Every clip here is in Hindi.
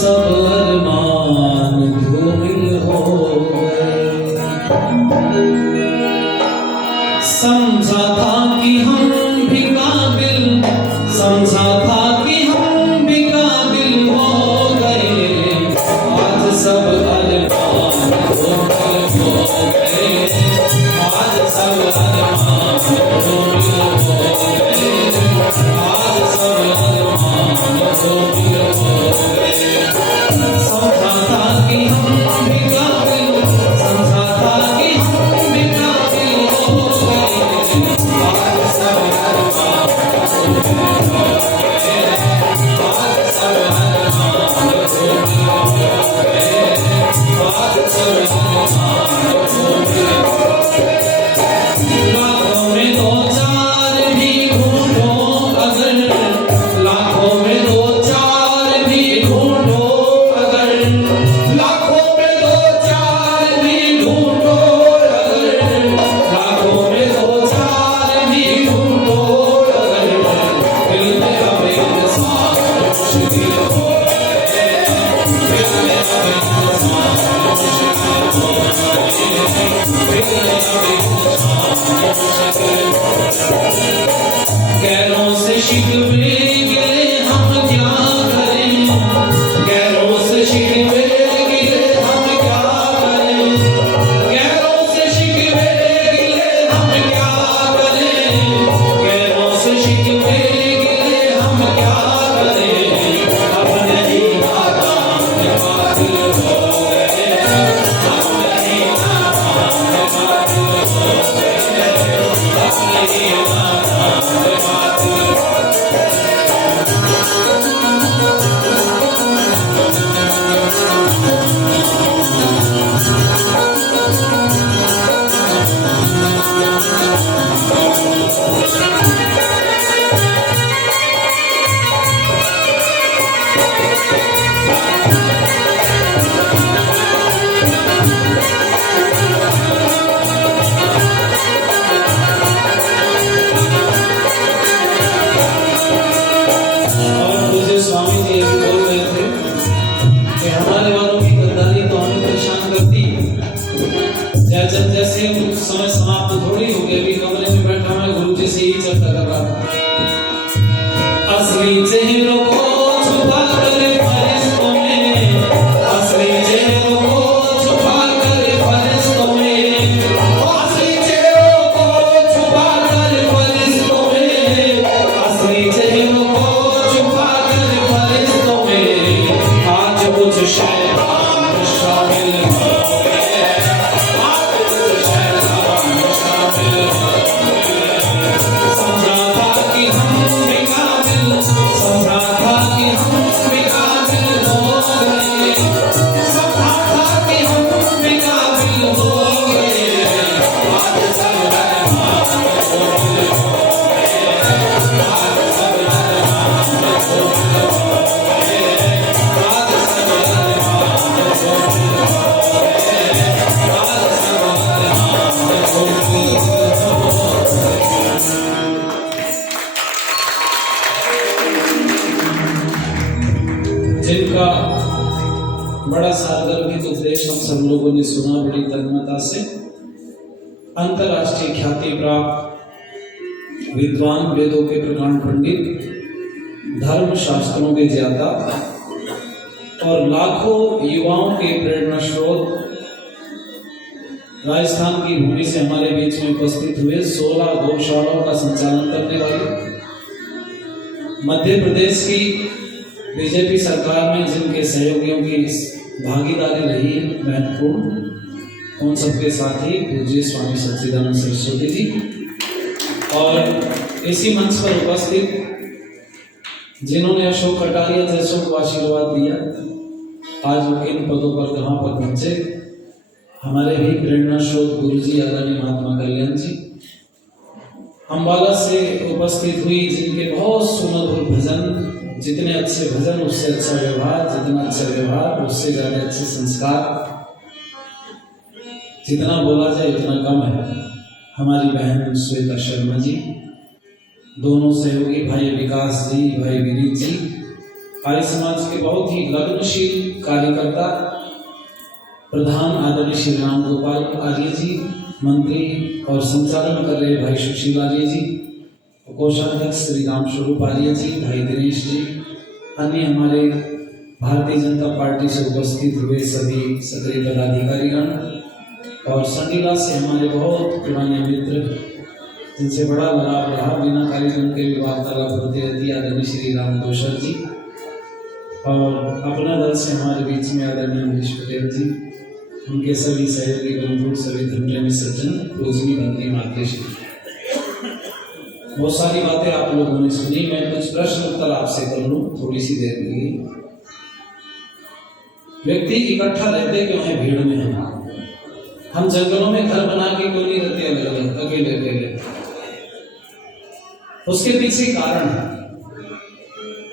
सब अरमान धूमिल हो गए। समझा था कि हम भी काबिल, समझा था कि हम भी काबिल हो गए। आज सब अरमान धूमिल हो गए। आज सब अरमान धूमिल हो गए। आज सब अरमान धूमिल हो गए। समझा था कि हम भी काबिल, समझा था कि हम भी काबिल हो गए। आज सब अरमान धूमिल हो गए। आज सब अरमान धूमिल हो गए। आज सब अरमान धूमिल हो गए। लाखों में दो चार भी ढूंढो अगर, लाखों में दो चार भी ढूंढो अगर, लाखों में दो चार भी ढूंढो अगर, लाखों में दो चार भी ढूंढो अगर, दिल में अब इंसान मुश्किल हो गए। दिल में अब इंसान मुश्किल हो गए। दिल में अब इंसान मुश्किल हो गए। गैरों से शिकवे गिले हम क्या करें, गैरों से शिकवे गिले हम क्या करें, गैरों से शिकवे गिले हम क्या करें, गैरों से शिकवे गिले हम क्या करें। अब नहीं नादान बातिल हो गए। अब नहीं नादान बातिल हो गए। अब नहीं नादान बातिल हो और मुझे स्वामी जी ये भी बोल रहे थे कि हमारे वालों की गद्दारी तो हमें परेशान करती है। जैसे समय समाप्त थोड़ी हो गया, अभी कमरे में बैठा मैं गुरु जी से ही चर्चा कर रहा था। असली चेहरों को छुपा कर फरिश्तों में, असली चेहरों को छुपा कर फरिश्तों में, असली चेहरों को छुपा कर फरिश्तों में, असली चेहरों को छुपा कर फरिश्तों में, आज कुछ शैतान शामिल हो गए। आज कुछ शैतान शामिल हो गए। समझा था कि हम भी काबिल, समझा था कि हम भी काबिल हो गए। समझा था कि हम भी काबिल हो गए। आज सब अरमान धूमिल हो गए। आज सब अरमान धूमिल हो गए। आज सब अरमान धूमिल हो गए। आज सब अरमान धूमिल हो गए। जिनका बड़ा सारगर्भित उपदेश हम सब लोगों ने सुना बड़ी तन्मयता से, अंतर्राष्ट्रीय ख्याति प्राप्त विद्वान, वेदों के प्रकांड पंडित, धर्म शास्त्रों के ज्ञाता और लाखों युवाओं के प्रेरणा स्रोत, राजस्थान की भूमि से हमारे बीच में उपस्थित हुए 16 गौशालाओं का संचालन करने वाले, मध्य प्रदेश की बीजेपी सरकार में जिनके सहयोगियों की भागीदारी रही महत्वपूर्ण, उन सबके साथ ही पूज्य स्वामी सच्चिदानंद सरस्वती जी और इसी मंच पर उपस्थित जिन्होंने अशोक कटारिया जैसों को आशीर्वाद दिया, आज वो इन पदों पर कहाँ पर पहुंचे, हमारे भी प्रेरणा स्रोत गुरु जी आदरणीय महात्मा कल्याण जी, अम्बाला से उपस्थित हुई जिनके बहुत सुमधुर भजन, जितने अच्छे भजन उससे अच्छा व्यवहार, जितना अच्छा व्यवहार उससे ज्यादा अच्छे संस्कार, जितना बोला जाए उतना कम है। हमारी बहन श्वेता शर्मा जी, दोनों सहयोगी भाई विकास जी, भाई विनीत जी आर्य समाज के बहुत ही लग्नशील कार्यकर्ता प्रधान आदरणीय श्री राम गोपाल आर्य जी, मंत्री और संचालन कर रहे भाई सुशील आर्य जी, कोषाध्यक्ष श्री राम स्वरूप आर्य जी, भाई दिनेश जी, अन्य हमारे भारतीय जनता पार्टी से उपस्थित हुए सभी सक्रिय पदाधिकारीगण और संडीला से हमारे बहुत पुराने मित्र जिनसे बड़ा लगाव रहा, बिना कार्यक्रम के भी वार्तालाप होती रहती, आदरणीय श्री राम दोषर जी, और अपना दल से हमारे बीच में आदरणीय अमरीश पटेल जी, उनके सभी सहयोगी बंधु, सभी धर्मप्रेमी सज्जन, पूजनी बंदी मातृश्री। बहुत सारी बातें आप लोगों ने सुनी, मैं कुछ प्रश्न उत्तर आपसे कर लूं थोड़ी सी देर के लिए। व्यक्ति इकट्ठा रहते क्यों है भीड़ में? हम जंगलों में घर बना के क्यों नहीं रहते अलग अलग, अकेले अकेले? उसके पीछे कारण है।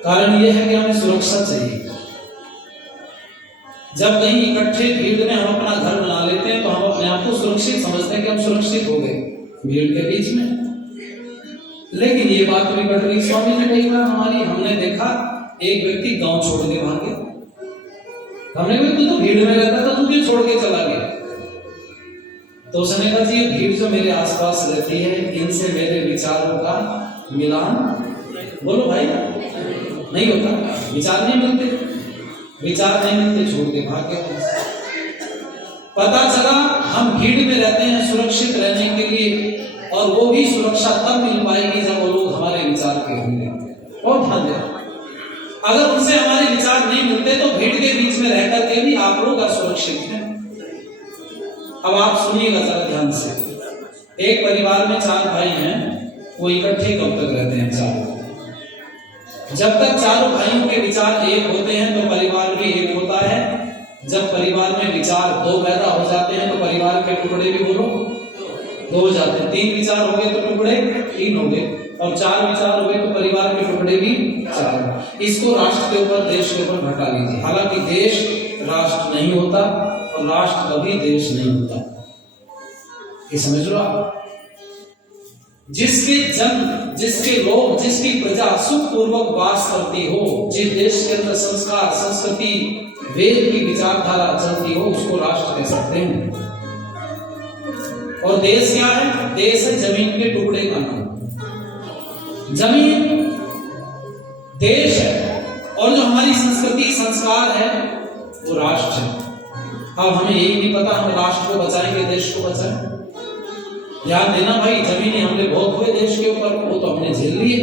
कारण यह है कि हमें सुरक्षा चाहिए। जब कहीं इकट्ठे भीड़ में हम अपना घर बना लेते हैं तो हम अपने आप को सुरक्षित समझते हैं कि हम सुरक्षित हो गए भीड़ के बीच में। लेकिन ये बात भी घट गई स्वामी जी कई बार हमारी। हमने देखा एक व्यक्ति गांव छोड़ के भागे। हमने कहा तू तो भीड़ में रहता था, तू क्यों छोड़ के चला गया? तो उसने कहा जी ये भीड़ जो मेरे आसपास रहती है इनसे मेरे विचारों का मिलान, बोलो भाई, नहीं होता। विचार नहीं मिलते, विचार नहीं मिलते, छोड़ के भाग गए। पता चला हम भीड़ में रहते हैं सुरक्षित रहने के लिए, और वो भी सुरक्षा तब मिल पाएगी जब वो लोग हमारे विचार के होंगे। और ध्यान दें, अगर उनसे हमारे विचार नहीं मिलते तो भीड़ के बीच में रह करके भी आप लोग असुरक्षित हैं। अब आप सुनिएगा जरा ध्यान से। एक परिवार में 4 भाई हैं, वो इकट्ठे कब तक रहते हैं? चारों। जब तक चारों भाइयों के विचार एक होते हैं तो परिवार भी एक होता है। जब परिवार में विचार 2 पैदा हो जाते हैं तो परिवार के टुकड़े भी बोलो 2 हो जाते हैं। 3 विचार हो गए तो टुकड़े 3 हो गए, और 4 विचार हो गए तो परिवार के टुकड़े भी 4। इसको राष्ट्र के ऊपर, देश के ऊपर घटा लीजिए। हालांकि देश राष्ट्र नहीं होता और राष्ट्र कभी देश नहीं होता, ये समझ लो आप। जिसके जन, जिसके लोग, जिसकी प्रजा सुख पूर्वक वास करती हो, जिस देश के अंदर संस्कार, संस्कृति, वेद की विचारधारा चलती हो, उसको राष्ट्र कह सकते हैं। और देश क्या है? देश है जमीन के टुकड़े का नाम। जमीन देश है, और जो हमारी संस्कृति, संस्कार है वो राष्ट्र है। अब हमें यही नहीं पता हम राष्ट्र को बचाएंगे, देश को बचाएं। ध्यान देना भाई, जमीनी हमले बहुत हुए देश के ऊपर, वो तो हमने झेल लिए,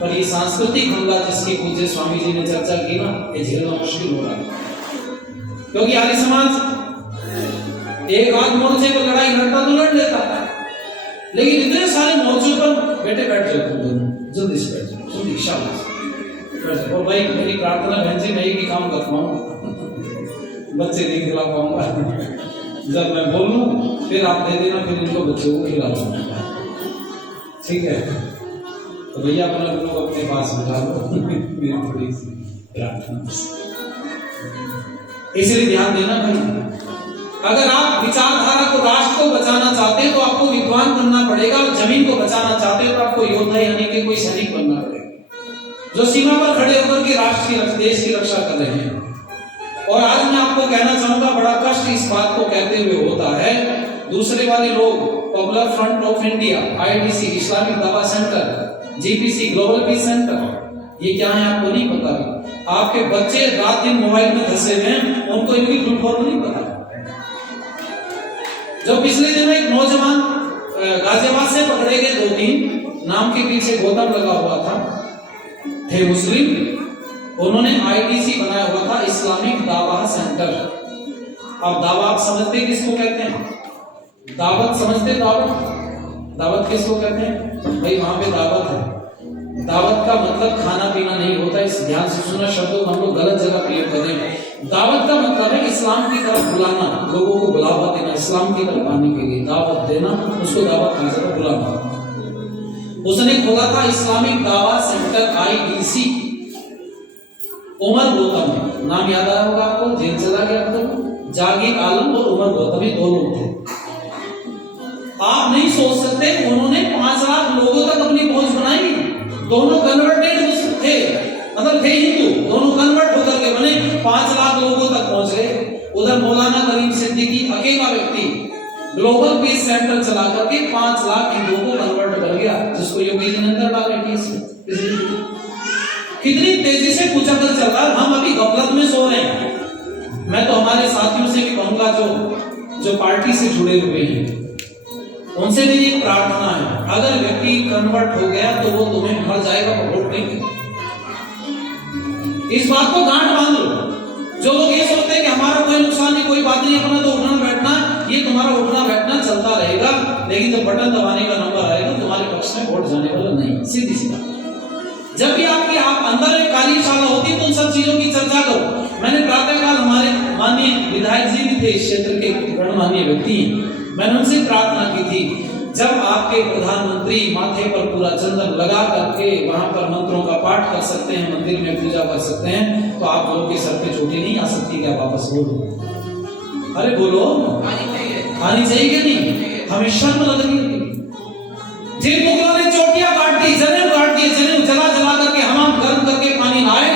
पर ये सांस्कृतिक हमला जिसकी पूज्य स्वामी जी ने चर्चा की ना, ये झेलना मुश्किल हो रहा है। क्योंकि आर्य समाज एक आध मोर्चे पर लड़ाई लड़ता तो लड़ लेता, लेकिन इतने सारे मोर्चों पर बेटे बैठ जाओ, तुम दोनों जल्दी से बैठ जाओ, जल्दी शाबाश। और भाई मेरी प्रार्थना बहन जी, मैं एक ही काम कर पाऊंगा, बच्चे नहीं खिला पाऊंगा। जब मैं बोलूं फिर आप दे देना, फिर इनको बच्चों को खिला दूंगा, ठीक है? तो भैया अपना लोग अपने पास बिठा लो, मेरी थोड़ी सी प्रार्थना। इसलिए ध्यान देना भाई, अगर आप विचारधारा को, राष्ट्र को बचाना चाहते हैं तो आपको विद्वान बनना पड़ेगा, और जमीन को बचाना चाहते हैं तो आपको योद्धा यानी कि कोई सैनिक बनना पड़ेगा, जो सीमा पर खड़े होकर के राष्ट्र की, देश की रक्षा कर रहे हैं। और आज मैं आपको कहना चाहूंगा, बड़ा कष्ट इस बात को कहते हुए होता है, दूसरे वाले लोग, Popular Front of India, ITC, Islamic Dawah Centre, GPC, Global Peace Centre, ये क्या है आपको नहीं पता। आपके बच्चे रात दिन मोबाइल में धंसे हुए हैं, उनको इनकी फुल फॉर्म नहीं पता। जो पिछले दिनों एक नौजवान गाजियाबाद से पकड़े गए 2-3, नाम के पीछे गौतम लगा हुआ था, थे मुस्लिम, उन्होंने आईटीसी बनाया हुआ था, इस्लामिक दावा सेंटर। अब दावा आप समझते किसको कहते हैं? दावत समझते? दावत किसको कहते हैं भाई? वहां पे दावत है। दावत का मतलब खाना पीना नहीं होता, इस ध्यान से सुना, शब्दों को हम लोग गलत जगह प्रयोग कर रहे हैं। दावत का मतलब है इस्लाम की तरफ बुलाना, लोगों को बुलावा देना, इस्लाम की तरफ आने के लिए दावत देना, उसको दावत कहा जाता है, बुलाना। उसने खोला था Islamic Dawah centre, ITC, Umar Gautam, नाम याद आया होगा आपको, जेल चला गया तो जागीर आलम और उमर गौतम, ये 2 लोग थे। आप नहीं सोच सकते, उन्होंने 5 लाख लोगों तक अपनी पहुंच बनाई। दोनों कन्वर्टेड थे, मतलब थे हिंदू, दोनों कन्वर्ट होकर के बने 5 लाख लोगों तक पहुंच गए। उधर मौलाना करीम सिद्दीकी अकेला व्यक्ति ग्लोबल पीस सेंटर चला करके 5 लाख हिंदुओं को कन्वर्ट कर गया, जिसको योगी जी ने अंदर डाल दिया। कितनी तेजी से कुचक्कर चल रहा है, हम अभी गफलत में सो रहे हैं। मैं तो हमारे साथियों से भी कहूंगा जो पार्टी से जुड़े हुए हैं, उनसे भी एक प्रार्थना है, अगर व्यक्ति कन्वर्ट हो गया तो वो तुम्हें मर जाएगा तो वोट नहीं देगा। इस बात को गांठ बांध लो। जो लोग ये सोचते हैं कि हमारा कोई नुकसान नहीं, कोई बात नहीं, अपना तो उठना बैठना, ये तुम्हारा उठना बैठना चलता रहेगा, लेकिन जब बटन दबाने का नंबर आएगा तुम्हारे पक्ष में वोट जाने वाला नहीं। सीधी सी बात। जब भी आप अंदर एक कार्यशाला होती तो उन सब चीजों की चर्चा करो। मैंने प्रातःकाल हमारे माननीय विधायक जी भी थे, इस क्षेत्र के गणमान्य व्यक्ति, मैंने उनसे प्रार्थना की थी, जब आपके प्रधानमंत्री माथे पर पूरा चंदन लगा करके वहां पर मंत्रों का पाठ कर सकते हैं, मंदिर में पूजा कर सकते हैं, तो आप लोगों के सर पे चोटी नहीं आ सकती क्या? वापस बोलो, अरे बोलो, आनी चाहिए कि नहीं? हमें शर्म लगी। जिन मुगलों ने चोटियां काट दी, जनेऊ काट दिए, जनेऊ जला जला करके हमाम गर्म करके पानी लाए,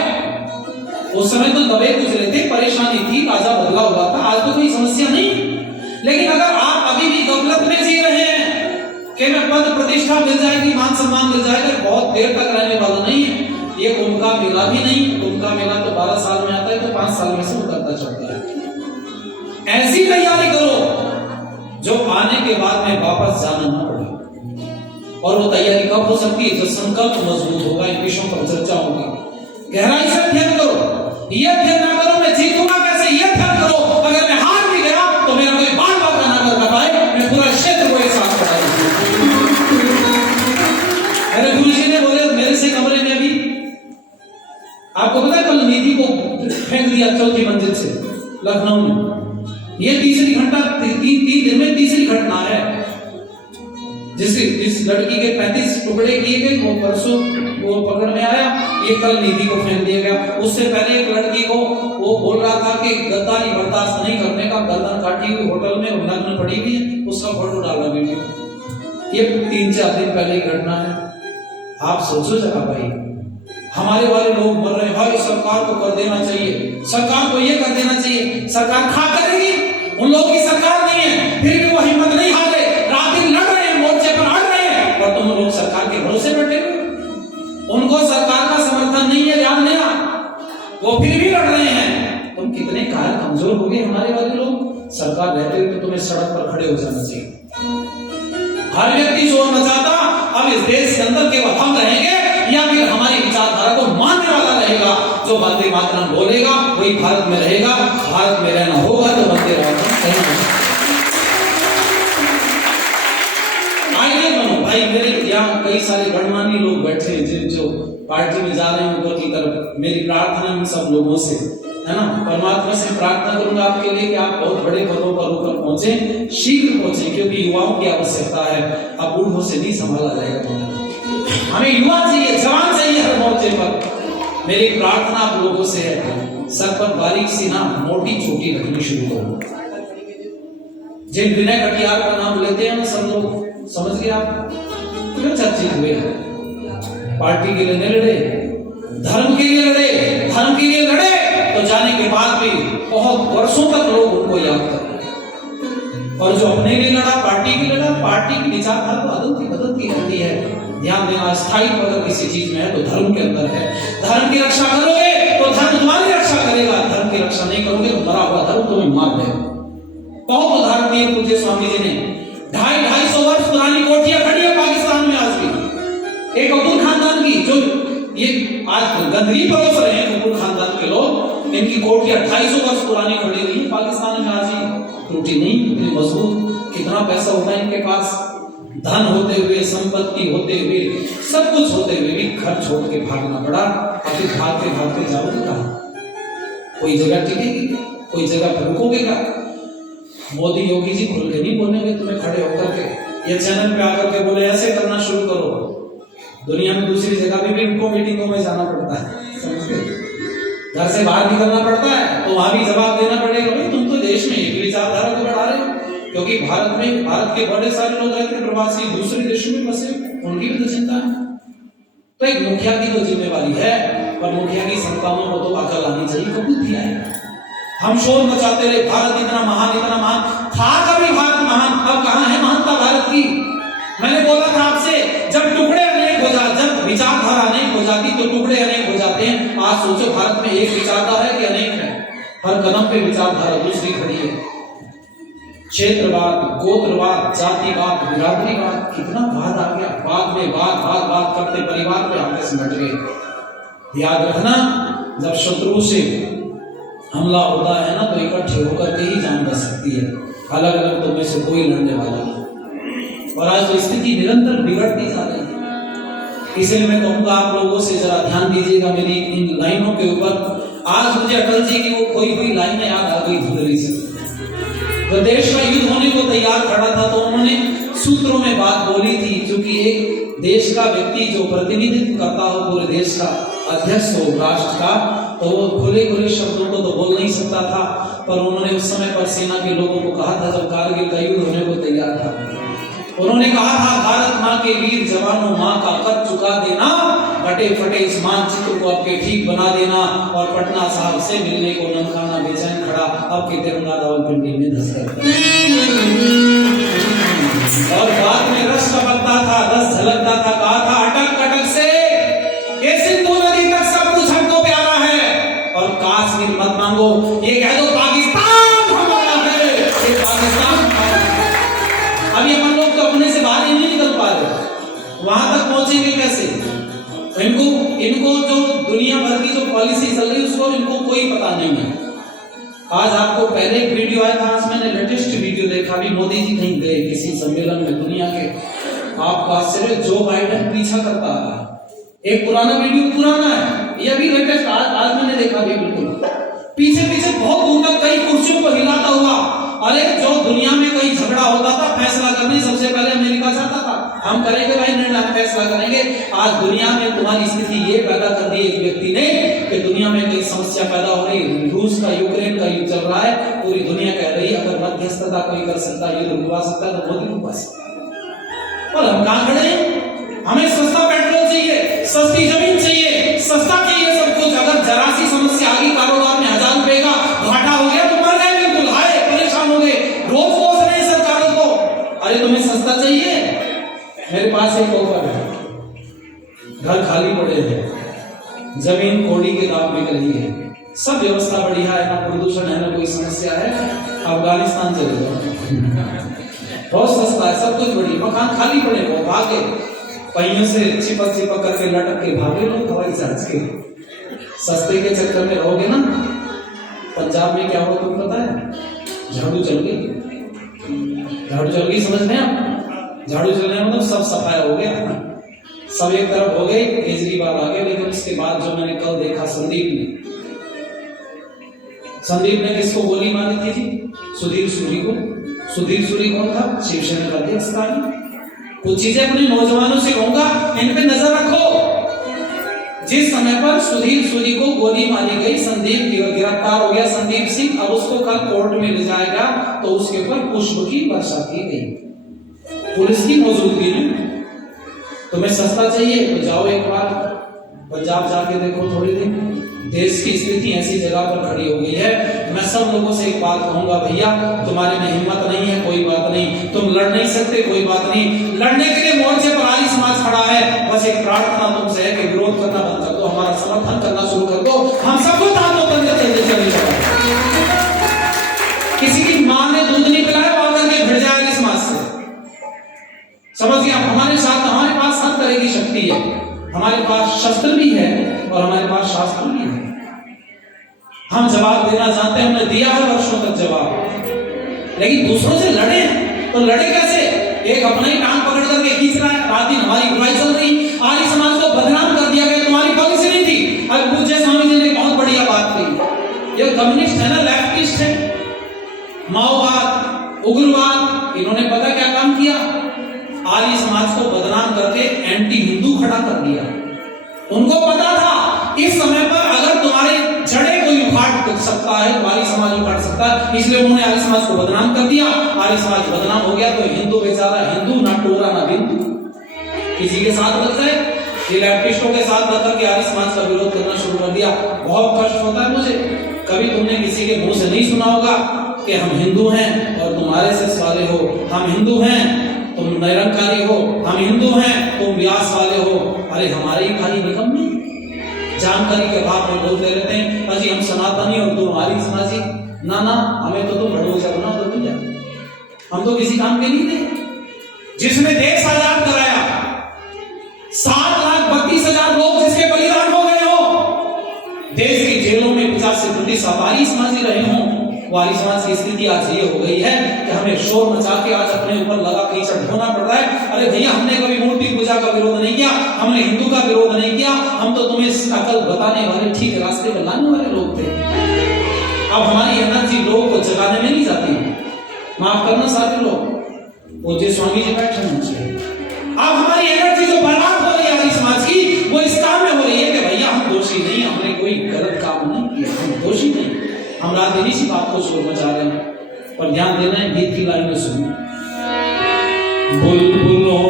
उस समय तो दबे गुजरे थे, परेशानी थी, राजा बदला हुआ था, आज तो कोई समस्या नहीं। लेकिन अगर आप अभी भी गफलत में जी रहे हैं कि मैं पद प्रतिष्ठा मिल जाएगी, मान सम्मान मिल जाएगा, बहुत देर तक रहने वाला नहीं है। ये कुंभ का मेला भी नहीं, कुंभ का मेला तो 12 साल में आता है, तो 5 साल में से उतरता चलता है। ऐसी तैयारी करो जो आने के बाद में वापस जाना ना पड़े। और वो तैयारी कब हो सकती है? जब संकल्प मजबूत होगा, इन विषयों पर चर्चा होगी। गहराई से अध्ययन करो, ये अध्ययन ना करो मैं जीतूंगा कैसे, ये अध्ययन करो अगर मैं हार भी गया तो मेरा कोई बाल बाल का ना कर पाए, मैं पूरा क्षेत्र को एक साथ पढ़ाई। मेरे गुरुजी ने बोले मेरे से कमरे में अभी, आपको पता है कल निधि को फेंक दिया 4थी मंजिल से लखनऊ में। ये तीसरी घटना, 3 दिन में तीसरी घटना है। जिस लड़की के 35 टुकड़े किए गए, वो परसों वो पकड़ में आया, ये कल निधि को फेंक दिया गया। उससे पहले एक लड़की को वो बोल रहा था कि गद्दारी बर्दाश्त नहीं करने का, गर्दन काटी हुई होटल में नग्न पड़ी हुई है, उसका फोटो डाला वीडियो। ये 3-4 दिन पहले की घटना है। आप सोचो जरा भाई, हमारे वाले लोग बोल रहे हैं भाई सरकार को कर देना चाहिए, सरकार को ये कर देना चाहिए। सरकार खा करेगी, उन लोगों की सरकार नहीं है, फिर भी वो हिम्मत नहीं हारे, रात दिन लड़ रहे हैं, मोर्चे पर अड़ रहे हैं, और तुम लोग सरकार के भरोसे बैठे हो। उनको सरकार का समर्थन नहीं है, ध्यान देना, वो फिर भी लड़ रहे हैं। तुम कितने कायर कमजोर हो गए हमारे वाले लोग। सरकार रहते हुए तो तुम्हें सड़क पर खड़े हो जाना चाहिए। हर व्यक्ति शोर मचाता, अब इस देश के अंदर केवल हम रहेंगे या फिर हमारी विचारधारा को मानने वाला रहेगा। जो वंदे मातरम बोलेगा वही भारत में रहेगा, भारत में रहना होगा तो वंदे मातरम कहेंगे। आइए बनो भाई, मेरे यहाँ कई सारे गणमान्य लोग बैठे हैं जो पार्टी में जा रहे हैं ऊपर की तरफ। मेरी प्रार्थना उन सब लोगों से है ना, परमात्मा से प्रार्थना करूंगा आपके लिए कि आप बहुत बड़े पदों पर ऊपर पहुंचे, शीघ्र पहुंचे, क्योंकि युवाओं की आवश्यकता है। अब बूढ़ों से नहीं संभाला जाएगा, हमें युवा चाहिए, जवान चाहिए हर मोर्चे पर। मेरी प्रार्थना आप लोगों से है, सर पर बारीक सी ना मोटी चोटी रखनी शुरू करो। जिन विनय कटियार का नाम लेते हैं ना सब लोग, समझ गए आप क्यों चर्चित हुए हैं? पार्टी के लिए नहीं लड़े, धर्म के लिए लड़े, धर्म के लिए लड़े तो जाने के बाद भी बहुत वर्षों तक लोग उनको याद करते। और जो अपने लिए लड़ा, पार्टी के लिए लड़ा, पार्टी की विचारधारा तो बदलती रहती है। ध्यान देना, स्थायित्व अगर किसी चीज में है तो धर्म के अंदर है। धर्म की रक्षा करोगे तो धर्म तुम्हारी रक्षा करेगा, धर्म की रक्षा नहीं करोगे तो मरा हुआ धर्म तुम्हें मार देगा। बहुत उदाहरण दिए पूज्य स्वामी जी ने। 250 वर्ष पुरानी कोठियां खड़ी है पाकिस्तान में आज भी। एक कपूर खानदान की, जो ये आज गंदगी परोस रहे हैं कपूर खानदान के लोग, इनकी कोठियां 250 वर्ष पुरानी खड़ी हुई है पाकिस्तान में, आज ही टूटी नहीं, इतनी मजबूत। कितना पैसा होता है इनके पास, धन होते हुए, संपत्ति होते हुए, सब कुछ होते हुए भी घर छोड़ के भागना पड़ा। आखिर भागते भागते जाओगे कहां? कोई जगह टिकेगी, कोई जगह रुकोगे क्या? मोदी योगी जी खुल के नहीं बोलेंगे तुम्हें खड़े होकर के, ये चैनल पे आकर के बोले ऐसे करना शुरू करो। दुनिया में दूसरी जगह भी इनको मीटिंगों में जाना पड़ता है, समझते? घर से बाहर निकलना पड़ता है तो वहां भी जवाब देना पड़ेगा, भाई तुम तो देश में एक विचारधारा को बढ़ा रहे हो। क्योंकि भारत के बड़े सारे लोग रहते हैं प्रवासी, दूसरे देशों में बसे, उनकी भी तो चिंता है। तो एक मुखिया की तो जिम्मेवारी है, पर मुखिया की संतानों को तो अकल आनी चाहिए, कबूल किया है। हम शोर मचाते रहे भारत इतना महान था कभी भारत महान, अब कहां है महानता भारत की। मैंने बोला था आपसे, जब टुकड़े अनेक हो जाते, जब विचारधारा अनेक हो जाती तो टुकड़े अनेक हो जाते हैं। आज सोचो भारत में एक विचारधारा है कि अनेक है, हर कदम पे विचारधारा दूसरी खड़ी है। क्षेत्रवाद, गोत्रवाद, जातिवाद, बिरादरीवाद, कितना वाद आ गया। बाद में बात करते परिवार पे आके सिमट गए। याद रखना, जब शत्रु से हमला होता है ना तो इकट्ठे होकर के ही जान बच सकती है, अलग अलग तो में से कोई लड़ने वाला नहीं। और आज तो स्थिति निरंतर बिगड़ती जा रही है। इसलिए मैं कहूंगा आप लोगों से जरा ध्यान दीजिएगा मेरी इन लाइनों के ऊपर। आज मुझे अटल जी की वो खोई हुई लाइनें याद आ गई धुंधली से। तो देश का युद्ध होने को तैयार खड़ा था तो उन्होंने सूत्रों में बात बोली थी, क्योंकि एक देश का व्यक्ति जो प्रतिनिधित्व करता हो पूरे देश का, अध्यक्ष हो राष्ट्र का, तो वो खुले खुले शब्दों को तो बोल नहीं सकता था। पर उन्होंने उस समय पर सेना के लोगों को कहा था, जब कारगिल का युद्ध होने को तैयार था, उन्होंने कहा था, भारत माँ के वीर जवानों, माँ का कर चुका देना, फटे फटे इस मानचित्र को आपके ठीक बना देना, और पटना साहब से मिलने को ननकाना बेचैन खड़ा, अब के तिरंगा रावलपिंडी में धस गया। और बाद में रस टपकता था, रस झलकता था, कहा था अटक अटक से ये सिंधु नदी तक सब कुछ हमको प्यारा है, और काश्मीर मत मांगो, ये कह दो पाकिस्तान हमारा है, ये पाकिस्तान। अभी हम लोग तो अपने से बाहर ही नहीं निकल पा रहे, वहां तक पहुंचेंगे कैसे? इनको जो दुनिया भर की जो पॉलिसी चल रही है उसको इनको कोई पता नहीं है। आज आपको पहले एक वीडियो आया था, आज मैंने लेटेस्ट वीडियो देखा, भी मोदी जी कहीं गए किसी सम्मेलन में दुनिया के, आपको आश्चर्य, जो बाइडेन पीछा करता है। एक पुराना वीडियो पुराना है, ये भी लेटेस्ट आज मैंने देखा भी, बिल्कुल पीछे बहुत दूर तक कई कुर्सियों को हिलाता हुआ। अरे जो दुनिया में कहीं झगड़ा होता था, फैसला करने सबसे पहले अमेरिका जाता था, हम करेंगे भाई निर्णय, हम फैसला करेंगे। आज दुनिया में तुम्हारी स्थिति ये पैदा कर दी एक व्यक्ति ने कि दुनिया में कई समस्या पैदा हो रही, रूस का यूक्रेन का युद्ध चल रहा है, पूरी दुनिया कह रही है अगर मध्यस्थता कोई कर सकता है, युद्ध रुकवा सकता है तो मोदी रुकवा सकता। और हम कहां खड़े हैं? हमें सस्ता पेट्रोल चाहिए, सस्ती जमीन चाहिए, सस्ता चाहिए सब कुछ। अगर जरा सी समस्या आ गई, कारोबार में 1000 रुपए का घाटा हो गया तो मर गए, बिल्कुल हाय परेशान हो गए, रोज सोच रहे हैं सरकारों को, अरे तुम्हें सस्ता चाहिए, मेरे पास एक ऑफर है, घर खाली पड़े हैं, जमीन कौड़ी के दाम बिक रही है, सब व्यवस्था बढ़िया है, ना प्रदूषण है, ना कोई समस्या है, अफगानिस्तान चले जाओ, बहुत सस्ता है, सब कुछ बढ़िया, मकान खाली पड़े, वो भागे पहियों से चिपक करके लटक के भागे लोग हवाई जहाज के। सस्ते के चक्कर में रहोगे ना, पंजाब में क्या हुआ तुम पता है? झाड़ू चल गई, समझ में आप? झाड़ू चलने मतलब सब सफाया हो गया, सब एक तरफ हो गए, केजरीवाल आ गए। लेकिन उसके बाद जो मैंने कल देखा, संदीप ने किसको गोली मारी थी जी? सुधीर सूरी को। सुधीर सूरी कौन था? शिवसेना का अध्यक्ष था। कुछ चीजें अपने नौजवानों से कहूंगा, इन पे नजर रखो। जिस समय पर सुधीर सूरी को गोली मारी गई, संदीप गिरफ्तार हो गया, संदीप सिंह, अब उसको कल कोर्ट में ले जाया गया तो उसके ऊपर पुष्प की वर्षा की गई पुलिस की मौजूदगी में। तुम्हें सस्ता चाहिए तो जाओ एक बार पंजाब जाके देखो, थोड़ी दिन देश की स्थिति ऐसी जगह पर खड़ी हो गई है। मैं सब लोगों से एक बात कहूंगा, भैया तुम्हारे में हिम्मत नहीं है, कोई बात नहीं, तुम लड़ नहीं सकते, कोई बात नहीं, लड़ने के लिए मोर्चे पर आर्य समाज खड़ा है। बस एक प्रार्थना तुमसे है कि विरोध करना बंद कर दो, हमारा समर्थन करना शुरू कर दो, हम सबको तालों बंद करते चले जाओ। किसी की मां ने दूध नहीं पिलाया, वो आकर के भिड़ जाए आर्य समाज से, समझ गया? हमारे साथ, हमारे पास हर तरह की शक्ति है, हमारे पास शस्त्र भी है और हमारे पास शास्त्र भी है। हम जवाब देना जानते हैं, हमने दिया है वर्षों तक जवाब। लेकिन दूसरों से लड़े तो लड़े कैसे? एक अपना ही टांग पकड़ करके खींच रहा है, रात दिन हमारी बुराई चल रही, आर्य समाज को बदनाम कर दिया गया, तुम्हारी पॉलिसी नहीं थी। अब पूज्य स्वामी जी ने बहुत बढ़िया बात कही, ये कम्युनिस्ट है ना, लेफ्टिस्ट है, माओवाद, उग्रवाद, इन्होंने पता क्या काम किया? आर्य समाज को बदनाम करके एंटी हिंदू खड़ा कर दिया। उनको पता था इस समय पर अगर तुम्हारे जड़े कोई उखाड़ सकता है तो आर्य समाज उखाड़ सकता है, इसलिए उन्होंने आर्य समाज को बदनाम कर दिया। आर्य समाज बदनाम हो गया तो हिंदू बेचारा हिंदू, ना टोरा ना बिंदु, किसी के साथ लग जाए, ये लेफ्टिस्टों के साथ लग करके आर्य समाज का विरोध करना शुरू सुना होगा कि हम हिंदू हैं और तुम आरएसएस वाले हो, हम हिंदू हैं तुम निरंकारी हो, हम हिंदू हैं तुम व्यास वाले हो। अरे हमारे ही खाली निकम्मे जानकारी के अभाव में बोलते रहते हैं अजी हम सनातनी और तुम आर्य समाजी। ना ना, हमें तो तुम भड़ोसा बना दो भैया, हम तो किसी काम के नहीं थे। जिसने देश आजाद कराया, 7,32,000 लोग जिसके बलिदान हो गए हो, देश की जेलों में 50% आर्य समाजी रहे हों, वो आर्य समाज की स्थिति आज ये हो गई है कि हमें शोर मचा के आज अपने ऊपर लगा कीचड़ ढोना पड़ रहा है। अरे भैया हमने कभी मूर्ति पूजा का विरोध नहीं किया, हमने हिंदू का विरोध नहीं किया, हम तो तुम्हें अकल बताने वाले, ठीक रास्ते पर लाने वाले लोग थे। अब हमारी एनर्जी लोगों को जगाने में नहीं जाती। माफ करना सारे लोग, वो जो स्वामी जी बैठे हैं, अब हमारी एनर्जी जो बर्बाद हो रही है आर्य समाज की, वो इस काम में हो रही है कि भैया हम दोषी नहीं, हमने कोई गलत काम नहीं किया, हम दोषी नहीं, हम रात दिन इसी बात को शोर मचा रहे हैं। पर ध्यान देना है, गीत की लाइन में सुनो। बुलबुलों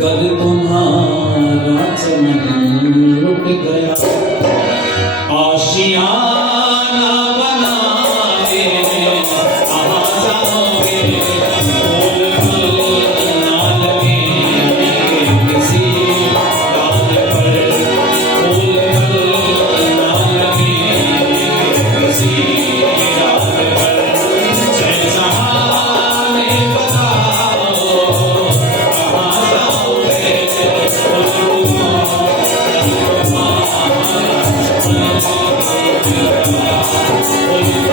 गल तुम्हारा चमन लुट गया, आशियाना बना दे कहाँ जाओगे, फूल ना लगे किसी डाल पर, फूल ना लगे किसी डाल पर, जैसा हमें बताओ कहाँ जाओगे, फूल